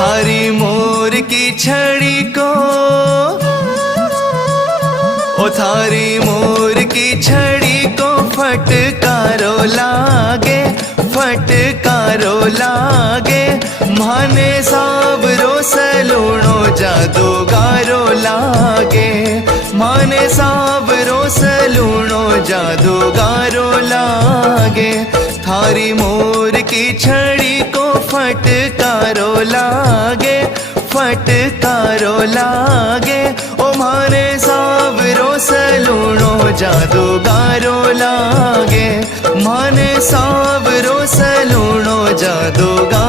थारी मोर की छड़ी को, ओ थारी मोर की छड़ी को फटकारो लागे, फटकारो लागे। माने सावरो सलूणो जादूगारो लागे, माने सावरो सलूणो जादूगारो लागे। थारी मोर की छड़ी को फटकारो लागे, फटकारो लागे। ओ माने सावरो सलूणो जादूगारो लागे, माने सावरो सलूणो जादूगारो